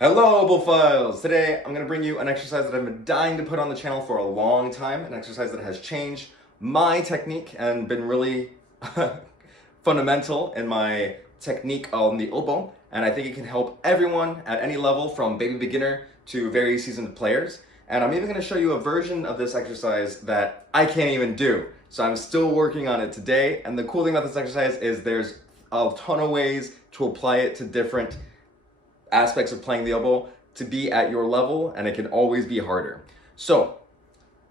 Hello, Opalphiles! Today I'm going to bring you an exercise that I've been dying to put on the channel for a long time, an exercise that has changed my technique and been really fundamental in my technique on the oboe, and I think it can help everyone at any level from baby beginner to very seasoned players. And I'm even going to show you a version of this exercise that I can't even do. So I'm still working on it today, and the cool thing about this exercise is there's a ton of ways to apply it to different aspects of playing the oboe to be at your level, and it can always be harder. So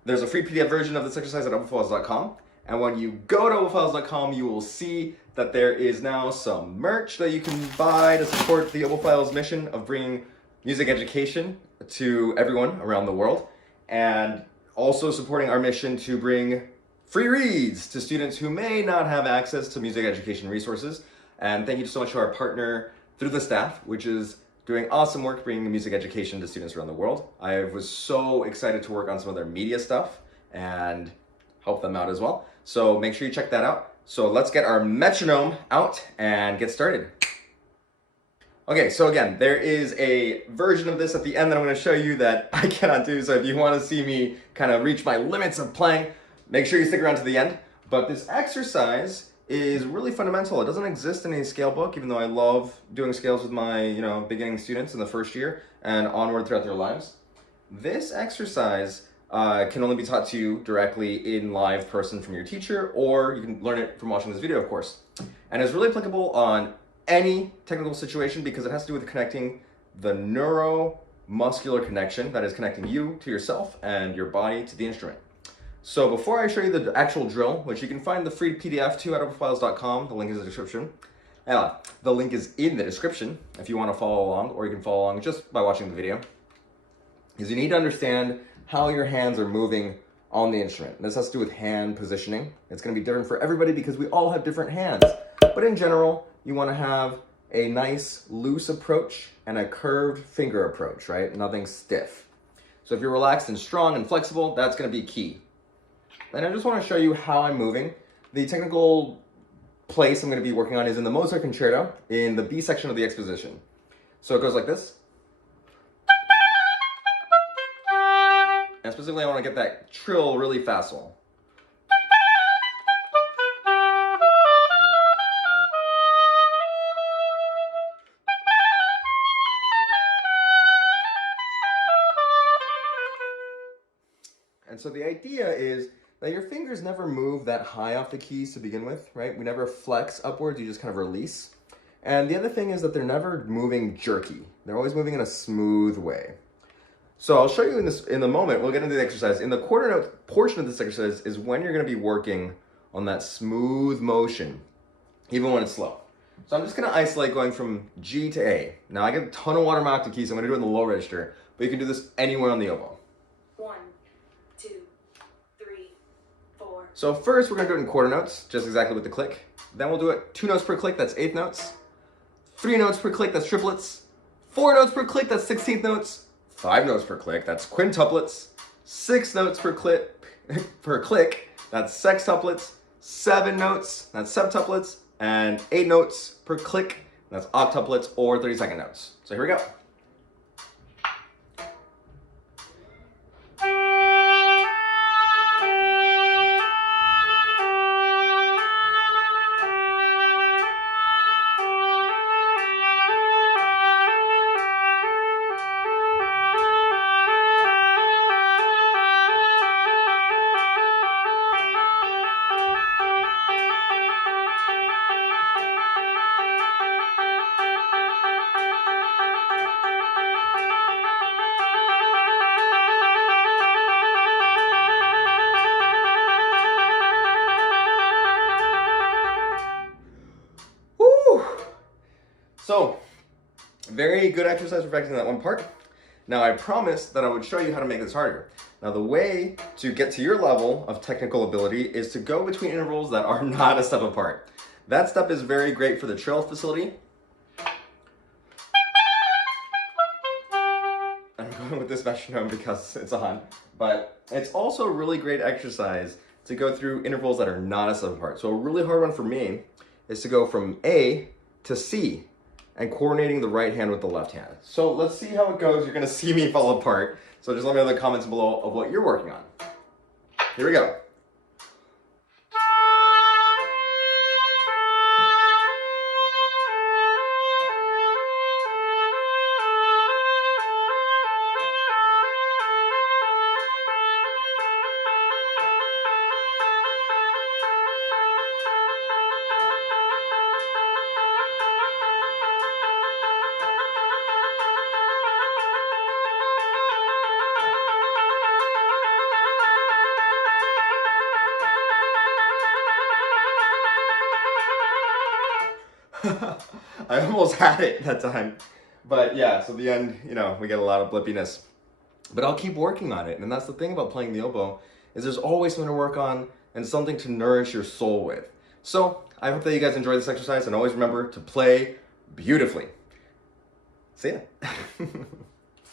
there's a free PDF version of this exercise at oboefiles.com, and when you go to oboefiles.com, you will see that there is now some merch that you can buy to support the Opalphiles mission of bringing music education to everyone around the world, and also supporting our mission to bring free reads to students who may not have access to music education resources. And thank you so much to our partner through the staff, which is doing awesome work bringing music education to students around the world. I was so excited to work on some of their media stuff and help them out as well. So make sure you check that out. So let's get our metronome out and get started. Okay, so again, there is a version of this at the end that I'm going to show you that I cannot do. So if you want to see me kind of reach my limits of playing, make sure you stick around to the end. But this exercise is really fundamental. It doesn't exist in a scale book, even though I love doing scales with my beginning students in the first year and onward throughout their lives. This exercise can only be taught to you directly in live person from your teacher, or you can learn it from watching this video, of course. And it's really applicable on any technical situation because it has to do with connecting the neuromuscular connection that is connecting you to yourself and your body to the instrument. So before I show you the actual drill, which you can find the free PDF to at oboefiles.com, the link is in the description. The link is in the description if you want to follow along, or you can follow along just by watching the video. Is you need to understand how your hands are moving on the instrument. This has to do with hand positioning. It's going to be different for everybody because we all have different hands. But in general, you want to have a nice loose approach and a curved finger approach, right? Nothing stiff. So if you're relaxed and strong and flexible, that's going to be key. And I just want to show you how I'm moving. The technical place I'm going to be working on is in the Mozart concerto in the B section of the exposition. So it goes like this. And specifically I want to get that trill really facile. And so the idea is that your fingers never move that high off the keys to begin with, right? We never flex upwards, you just kind of release. And the other thing is that they're never moving jerky. They're always moving in a smooth way. So I'll show you in a moment. We'll get into the exercise. In the quarter note portion of this exercise is when you're going to be working on that smooth motion, even when it's slow. So I'm just going to isolate going from G to A. Now I get a ton of water in my octave key, so I'm going to do it in the low register, but you can do this anywhere on the oboe. 1, 2, 3, 4. So first we're going to do it in quarter notes, just exactly with the click. Then we'll do it 2 notes per click, that's 8th notes. 3 notes per click, that's triplets. 4 notes per click, that's 16th notes. 5 notes per click, that's quintuplets. 6 notes per click, that's sextuplets. 7 notes, that's septuplets. And 8 notes per click, that's octuplets or 30-second notes. So here we go. So, very good exercise for practicing that one part. Now I promised that I would show you how to make this harder. Now the way to get to your level of technical ability is to go between intervals that are not a step apart. That step is very great for the trill facility. I'm going with this metronome because it's on, but it's also a really great exercise to go through intervals that are not a step apart. So a really hard one for me is to go from A to C. and coordinating the right hand with the left hand. So let's see how it goes. You're gonna see me fall apart. So just let me know in the comments below of what you're working on. Here we go. I almost had it that time. But yeah, so the end, you know, we get a lot of blippiness. But I'll keep working on it. And that's the thing about playing the oboe, is there's always something to work on and something to nourish your soul with. So I hope that you guys enjoy this exercise, and always remember to play beautifully. See ya.